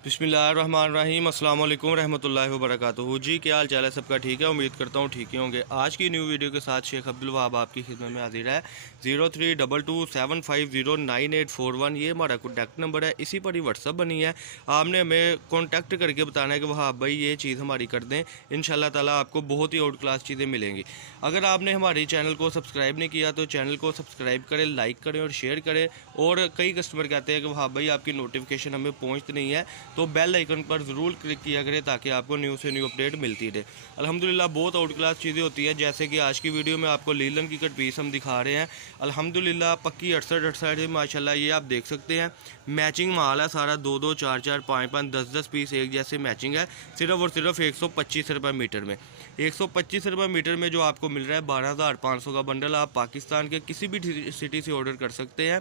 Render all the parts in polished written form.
बिस्मिल्लाहिर्रहमानिर्रहीम अस्सलाम वालेकुम रहमतुल्लाहि व बरकातुहू। जी क्या हाल चाल है सबका? ठीक है, उम्मीद करता हूँ ठीक ही होंगे। आज की न्यू वीडियो के साथ शेख अब्दुल वहाब आपकी खिदमत में हाजिर है। 0322750841 ये हमारा कॉन्टैक्ट नंबर है, इसी पर ही व्हाट्सअप बनी है। आपने हमें कॉन्टैक्ट करके बताना है कि वहाब भाई ये चीज़ हमारी कर दें, इंशाल्लाह ताला आपको बहुत ही आउट क्लास चीज़ें मिलेंगी। अगर आपने हमारे चैनल को सब्सक्राइब नहीं किया तो चैनल को सब्सक्राइब करें, लाइक करें और शेयर करें। और कई कस्टमर कहते हैं कि वहाब भाई आपकी नोटिफिकेशन हमें पहुँचती नहीं है, तो बेल आइकन पर ज़रूर क्लिक किया करें ताकि आपको न्यू से न्यू अपडेट मिलती रहे। अल्हम्दुलिल्लाह बहुत आउट क्लास चीज़ें होती हैं, जैसे कि आज की वीडियो में आपको लीलन की कट पीस हम दिखा रहे हैं। अल्हम्दुलिल्लाह पक्की 68 माशाल्लाह ये आप देख सकते हैं। मैचिंग माल है सारा, 2-2, 4-4, 5-5, 10-10 पीस एक जैसे मैचिंग है। सिर्फ और सिर्फ 125 रुपये मीटर में, 125 रुपये मीटर में जो आपको मिल रहा है 12,500 का बंडल। आप पाकिस्तान के किसी भी सिटी से ऑर्डर कर सकते हैं।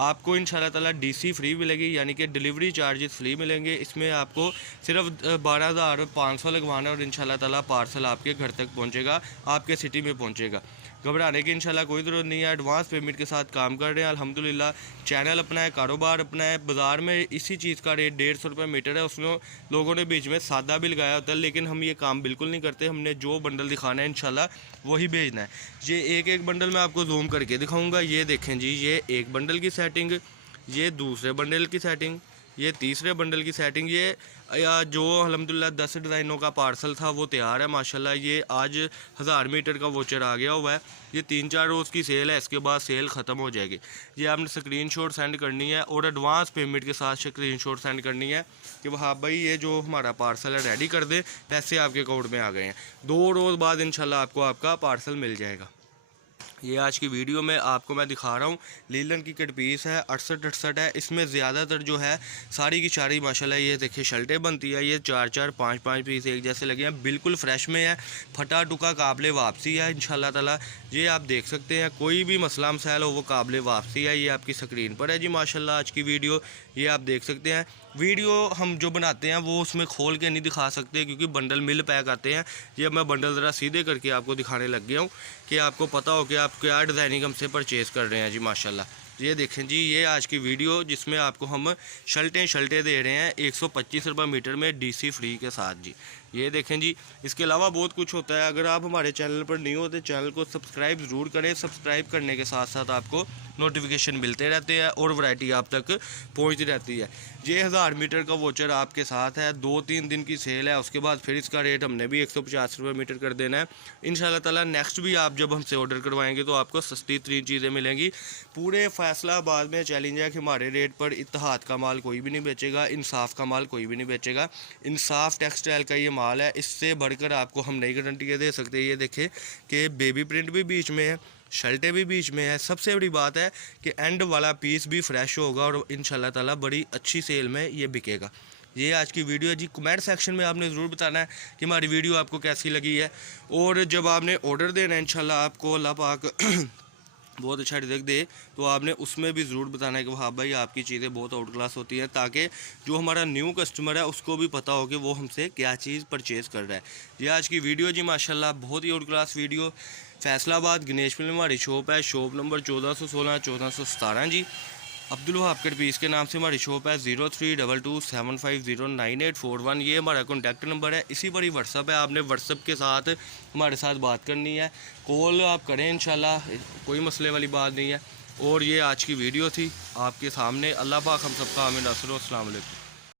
आपको इंशाल्लाह ताला DC फ्री मिलेगी, यानी कि डिलीवरी चार्जेस फ्री मिलेंगे। इसमें आपको सिर्फ 12,500 लगवाना है और इंशाल्लाह ताला पार्सल आपके घर तक पहुंचेगा, आपके सिटी में पहुंचेगा। घबराने की इंशाल्लाह कोई ज़रूरत नहीं है। एडवांस पेमेंट के साथ काम कर रहे हैं अल्हम्दुलिल्लाह। चैनल अपना है, कारोबार अपना है। बाज़ार में इसी चीज़ का रेट 150 रुपये मीटर है, उसमें लोगों ने बीच में सादा भी लगाया होता है, लेकिन हम ये काम बिल्कुल नहीं करते। हमने जो बंडल दिखाना है इंशाल्लाह वही भेजना है। ये एक एक बंडल मैं आपको जूम करके दिखाऊँगा। ये देखें जी, ये एक बंडल की सेटिंग, ये दूसरे बंडल की सेटिंग, ये तीसरे बंडल की सेटिंग। ये जो अल्हम्दुलिल्लाह 10 डिज़ाइनों का पार्सल था वो तैयार है माशाल्लाह। ये आज 1000 मीटर का वोचर आ गया हुआ है। ये 3-4 रोज़ की सेल है, इसके बाद सेल ख़त्म हो जाएगी। ये आपने स्क्रीनशॉट सेंड करनी है और एडवांस पेमेंट के साथ स्क्रीनशॉट सेंड करनी है कि वहाँ भाई ये जो हमारा पार्सल है रेडी कर दे, पैसे आपके अकाउंट में आ गए हैं। 2 रोज़ बाद इंशाल्लाह आपको आपका पार्सल मिल जाएगा। ये आज की वीडियो में आपको मैं दिखा रहा हूँ लीलन की कट पीस है, 68 है। इसमें ज़्यादातर जो है सारी की सारी माशाल्लाह ये देखिए शर्टें बनती है। ये 4-4, 5-5 पीस एक जैसे लगे हैं, बिल्कुल फ्रेश में है, फटा टुका काबिले वापसी है इंशाल्लाह ताला। ये आप देख सकते हैं, कोई भी मसला मसाइल हो वो काबिले वापसी है। ये आपकी स्क्रीन पर है जी माशाल्लाह आज की वीडियो, ये आप देख सकते हैं। वीडियो हम जो बनाते हैं वो उसमें खोल के नहीं दिखा सकते क्योंकि बंडल मिल पैक आते हैं। ये मैं बंडल ज़रा सीधे करके आपको दिखाने लग गया हूँ कि आपको पता हो कि आप क्या डिज़ाइनिंग हमसे परचेज़ कर रहे हैं जी माशाल्लाह। ये देखें जी, ये आज की वीडियो जिसमें आपको हम शर्टें दे रहे हैं 125 रुपये मीटर में DC फ्री के साथ जी। ये देखें जी, इसके अलावा बहुत कुछ होता है। अगर आप हमारे चैनल पर न्यू हो तो चैनल को सब्सक्राइब ज़रूर करें। सब्सक्राइब करने के साथ साथ आपको नोटिफिकेशन मिलते रहते हैं और वैरायटी आप तक पहुंचती रहती है। ये 1000 मीटर का वोचर आपके साथ है, 2-3 दिन की सेल है, उसके बाद फिर इसका रेट हमने भी 150 रुपये मीटर कर देना है इंशाल्लाह ताला। नेक्स्ट भी आप जब हमसे ऑर्डर करवाएंगे तो आपको सस्ती तरीन चीज़ें मिलेंगी। पूरे फैसलाबाद में चैलेंज है कि हमारे रेट पर इत्तेहाद का माल कोई भी नहीं बेचेगा, इंसाफ का माल कोई भी नहीं बेचेगा। इंसाफ टेक्सटाइल का ये माल है, इससे बढ़कर आपको हम नई गारंटी दे सकते हैं। ये देखें कि बेबी प्रिंट भी बीच में है, शर्टें भी बीच में है। सबसे बड़ी बात है कि एंड वाला पीस भी फ्रेश होगा और इंशाल्लाह ताला बड़ी अच्छी सेल में ये बिकेगा। ये आज की वीडियो है जी। कमेंट सेक्शन में आपने ज़रूर बताना है कि हमारी वीडियो आपको कैसी लगी है, और जब आपने ऑर्डर देना है इंशाल्लाह आपको अल्लाह पाक बहुत अच्छा रिजल्ट दे तो आपने उसमें भी ज़रूर बताना है कि हाँ भाई आपकी चीज़ें बहुत आउट क्लास होती हैं, ताकि जो हमारा न्यू कस्टमर है उसको भी पता हो कि वो हमसे क्या चीज़ परचेज़ कर रहा है। ये आज की वीडियो जी माशाल्लाह बहुत ही out class video. Faisalabad Ganesh mill हमारी शॉप है, शॉप नंबर 1416 1417 जी। अब्दुल वहाब कट पीस के नाम से हमारी शॉप है। 032275098141 ये हमारा कॉन्टैक्ट नंबर है, इसी पर ही व्हाट्सअप है। आपने व्हाट्सअप के साथ हमारे साथ बात करनी है, कॉल आप करें इंशाल्लाह, कोई मसले वाली बात नहीं है। और ये आज की वीडियो थी आपके सामने। अल्लाह पाक हम सबका आमीन। अस्सलाम वालेकुम।